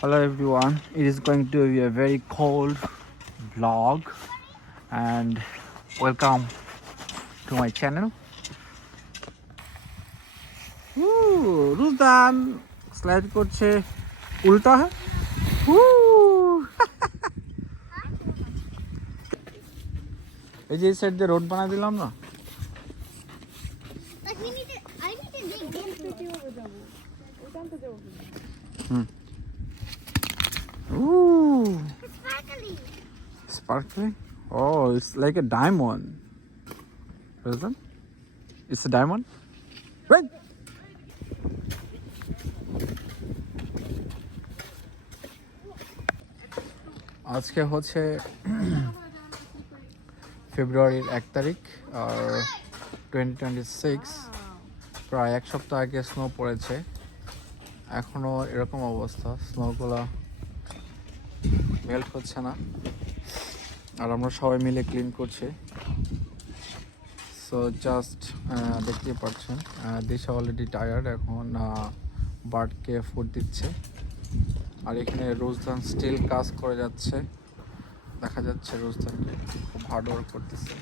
Hello everyone, it is going to be a very cold vlog and welcome to my channel. রুজদান slide করছে উল্টা এই যে side দিয়ে রোড বানা দিলাম না Ooh, sparkling. Oh, it's like a diamond. Isn't? It's a diamond, right? আজকে হচ্ছে ফেব্রুয়ারির 1 তারিখ আর 2026 প্রায় এক সপ্তাহ আগে স্নো পড়েছে এখনো এরকম অবস্থা স্নোগুলো মেল্ট হচ্ছে না আর আমরা সবাই মিলে ক্লিন করছি সো জাস্ট দেখতেই পাচ্ছেন দিশা অলরেডি টায়ার্ড এখন বার্ডকে ফুড দিচ্ছে আর এখানে রোজদান স্টিল কাজ করে যাচ্ছে দেখা যাচ্ছে রোজদানকে খুব হার্ড ওয়ার্ক করতেছে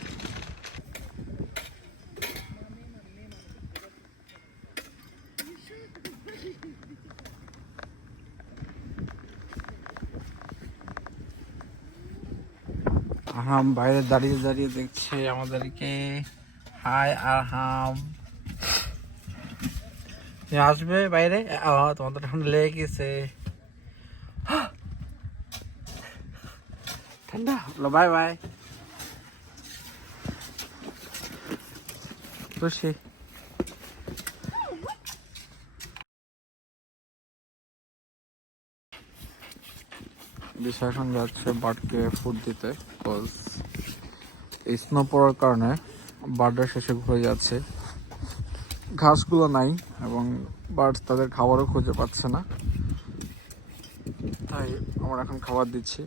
আহাম বাইরে দাঁড়িয়ে দাঁড়িয়ে দেখছে আমাদেরকে হাই আহাম আসবে বাইরে তোমাদের ঠান্ডা লেগে গেছে ঠান্ডা হলো বাই বাই খুশি দিশা এখন যাচ্ছে বার্ডকে ফুড দিতে বিকজ এই স্নো পড়ার কারণে বার্ডরা শেষে ঘুরে যাচ্ছে ঘাসগুলো নাই এবং বার্ড তাদের খাবারও খুঁজে পাচ্ছে না তাই আমরা এখন খাবার দিচ্ছি